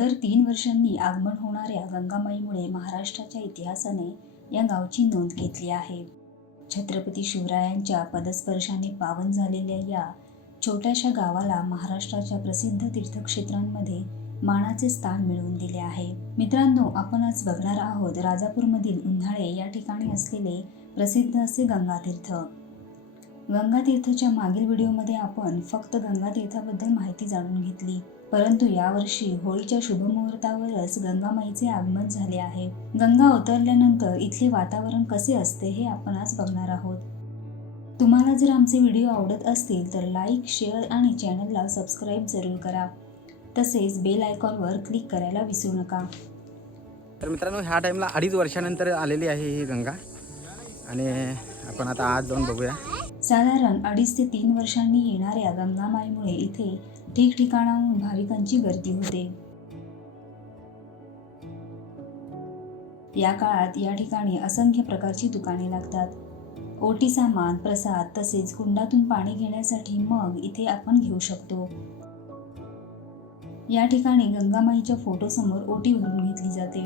दर तीन वर्षांनी आगमन होणाऱ्या गंगामाईमुळे महाराष्ट्राच्या इतिहासाने या गावची नोंद घेतली आहे. छत्रपती शिवरायांच्या पदस्पर्शाने पावन झालेल्या या छोट्याशा गावाला महाराष्ट्राच्या प्रसिद्ध तीर्थक्षेत्रांमध्ये मानाचे स्थान मिळवून दिले आहे. मित्रांनो आपण आज बघणार आहोत राजापूरमधील उन्हाळे या ठिकाणी असलेले प्रसिद्ध असे गंगातीर्थ. गंगातीर्थच्या मागील व्हिडिओमध्ये आपण फक्त गंगातीर्थाबद्दल माहिती जाणून घेतली. परंतु यावर्षी होळीच्या शुभमुहूर्तावरच गंगामाईचे आगमन झाले आहे. गंगा अवतरल्यानंतर इथले वातावरण कसे असते हे आपण आज बघणार आहोत. तुम्हाला जर आमचे व्हिडिओ आवडत असतील तर लाईक शेअर आणि चॅनलला सबस्क्राईब जरूर करा. तसेच बेल आयकॉनवर क्लिक करायला विसरू नका. तर मित्रांनो ह्या टाईमला अडीच वर्षानंतर आलेली आहे ही गंगा. आणि आपण आता आज जाऊन बघूया. साधारण अडीच ते तीन वर्षांनी येणाऱ्या गंगामाईमुळे इथे ठिकठिकाणाहून भाविकांची गर्दी होते. या काळात या ठिकाणी असंख्य प्रकारची दुकाने लागतात. ओटी सामान प्रसाद तसेच कुंडातून पाणी घेण्यासाठी मग इथे आपण घेऊ शकतो. या ठिकाणी गंगामाईच्या फोटोसमोर ओटी भरून घेतली जाते.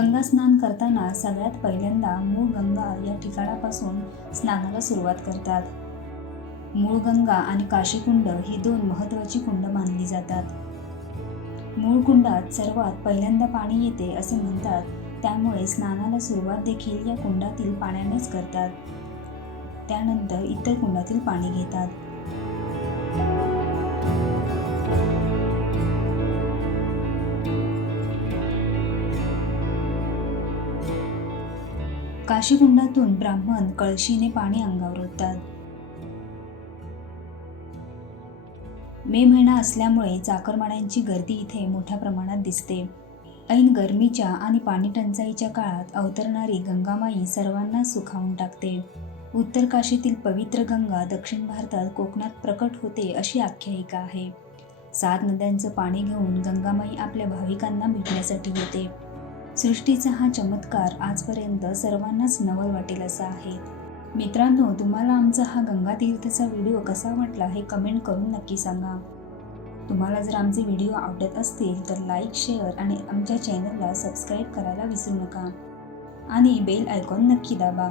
गंगा स्नान करताना सगळ्यात पहिल्यांदा मूळ गंगा या ठिकाणापासून स्नानाला सुरुवात करतात. मूळ गंगा आणि काशीकुंड ही दोन महत्त्वाची कुंड मानली जातात. मूळ कुंडात सर्वात पहिल्यांदा पाणी येते असे म्हणतात त्यामुळे स्नानाला सुरुवात देखील या कुंडातील पाण्यानेच करतात. त्यानंतर इतर कुंडातील पाणी घेतात. काशीकुंडातून ब्राह्मण कळशीने पाणी अंगावर ओततात. मे महिना असल्यामुळे चाकरमाड्यांची गर्दी इथे मोठ्या प्रमाणात दिसते. ऐन गरमीच्या आणि पाणी टंचाईच्या काळात अवतरणारी गंगामाई सर्वांना सुखावून टाकते. उत्तर काशीतील पवित्र गंगा दक्षिण भारतात कोकणात प्रकट होते अशी आख्यायिका आहे. सात नद्यांचं पाणी घेऊन गंगामाई आपल्या भाविकांना भेटण्यासाठी होते सृष्टीचा हा चमत्कार आजपर्यंत सर्वांनाच नवल वाटेल असा आहे. मित्रांनो तुम्हाला आमचा हा गंगा तीर्थचा व्हिडिओ कसा वाटला हे कमेंट करून नक्की सांगा. तुम्हाला जर आमचे व्हिडिओ आवडत असतील तर लाईक शेअर आणि आमच्या चॅनलला सबस्क्राईब करायला विसरू नका. आणि बेल आयकॉन नक्की दाबा.